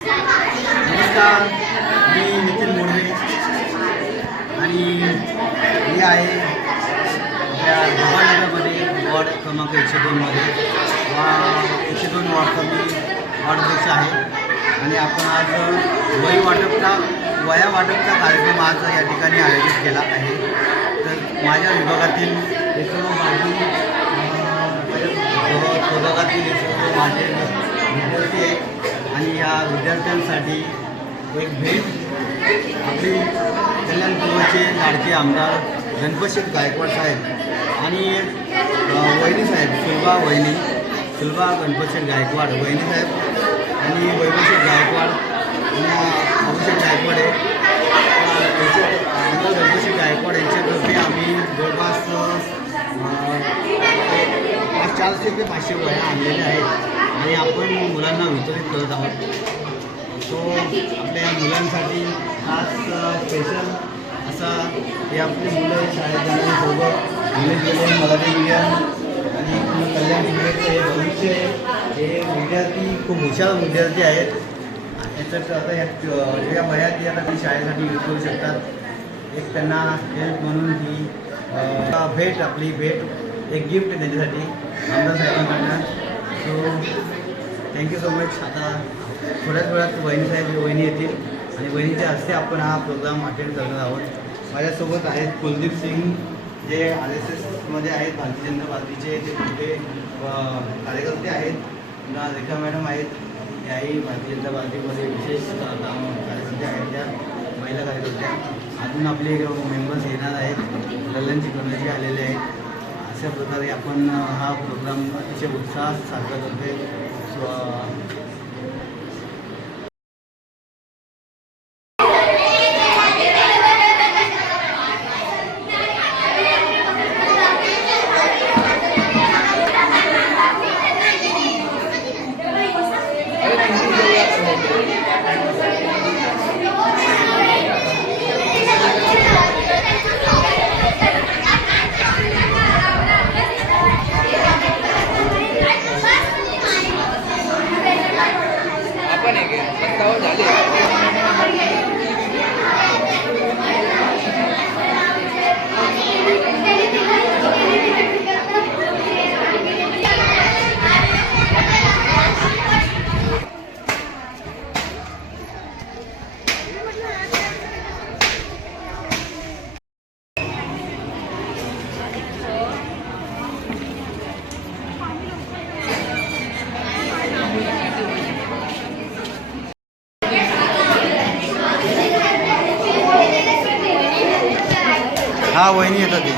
नमस्कार मी नितीन मोरे आणि मी आहे आपल्या गोपानगरमध्ये वॉर्ड क्रमांक एकशे दोनमध्ये. वा एकशे दोन वॉर्डचा मी वॉर्ड अध्यक्ष आहे. आणि आपण आज वही वाटपचा वया वाटपचा कार्यक्रम आज या ठिकाणी आयोजित केला आहे. तर माझ्या विभागातील हे सर्व माझी विभागातील हे सर्व माझे विद्यार्थी आहेत. आणि या विद्यार्थ्यांसाठी एक भेट. आपली कल्याण पूर्वचे लाडके आमदार गणपतशेठ गायकवाड साहेब आणि वहिनी साहेब सुलभा वहिनी सुलभा गणपतशेठ गायकवाड वहिनी साहेब आणि वैभवशेठ गायकवाड अभिषेक गायकवाड आहे. यांचे आमदार गणपतशेठ गायकवाड यांच्यातर्फे आम्ही जवळपास पाच चारशे ते पाचशे वह्या आणलेल्या आहेत. आणि आपण मुलांना वितरित करत आहोत. तो आपल्या मुलांसाठी खास स्पेशल असा हे आपली मुलं शाळेत जाणारी सोबत इंग्लिश मिडियम मराठी मीडियम आणि कल्याण इंग्लिशचे हे भविष्य हे विद्यार्थी खूप हुशार विद्यार्थी आहेत. याच्यात आता या वयात आता ती शाळेसाठी यूज करू शकतात. एक त्यांना हेल्प म्हणून ही भेट आपली भेट एक गिफ्ट त्यांच्यासाठी. आमदार साहेबांकडनं. So thank you so much आता थोड्याच वेळात वहिनी साहेब वहिनी येतील. आणि वहिनीच्या हस्ते आपण हा प्रोग्राम अटेंड करणार आहोत. माझ्यासोबत आहेत कुलदीप सिंग जे आर एस एसमध्ये आहेत भारतीय जनता पार्टीचे ते मोठे कार्यकर्ते आहेत. पुन्हा रेखा मॅडम आहेत. त्याही भारतीय जनता पार्टीमध्ये विशेष काम कार्यकर्ते आहेत त्या महिला कार्यकर्त्या. अजून आपले मेंबर्स येणार आहेत. ललन चिकवण्याचे आलेले आहेत अशा प्रकारे आपण हा प्रोग्राम अतिशय उत्साहात साजरा करतोय. हा वहिनी येतात ते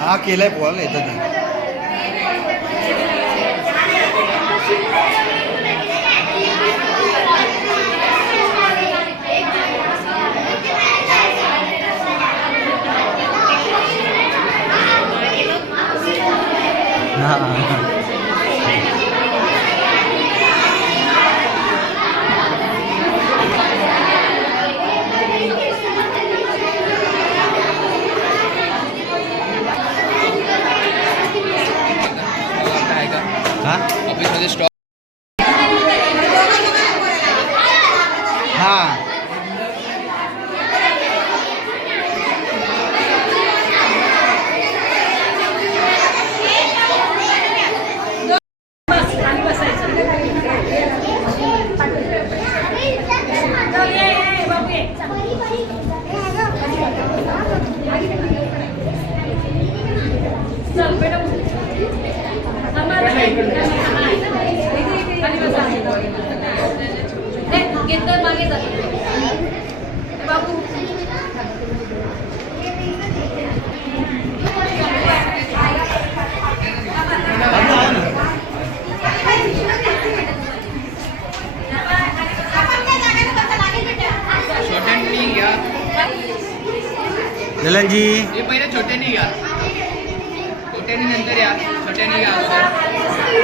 हा केलाय पोहायला येतात ते हा ललनजी हे पहिले छोट्यांनी घ्या छोट्यांनी नंतर या. छोट्यांनी घ्या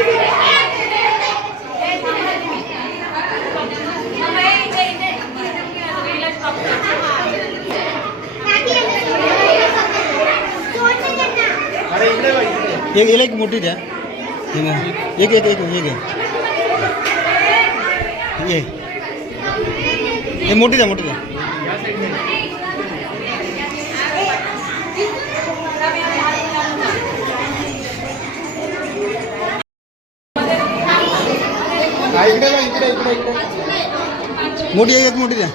एक एक एक मोठी द्या. एक एक एक ये हे मोठी द्या मोठी द्या. इकडे इकडे इकडे मोठी एक मोठी द्या.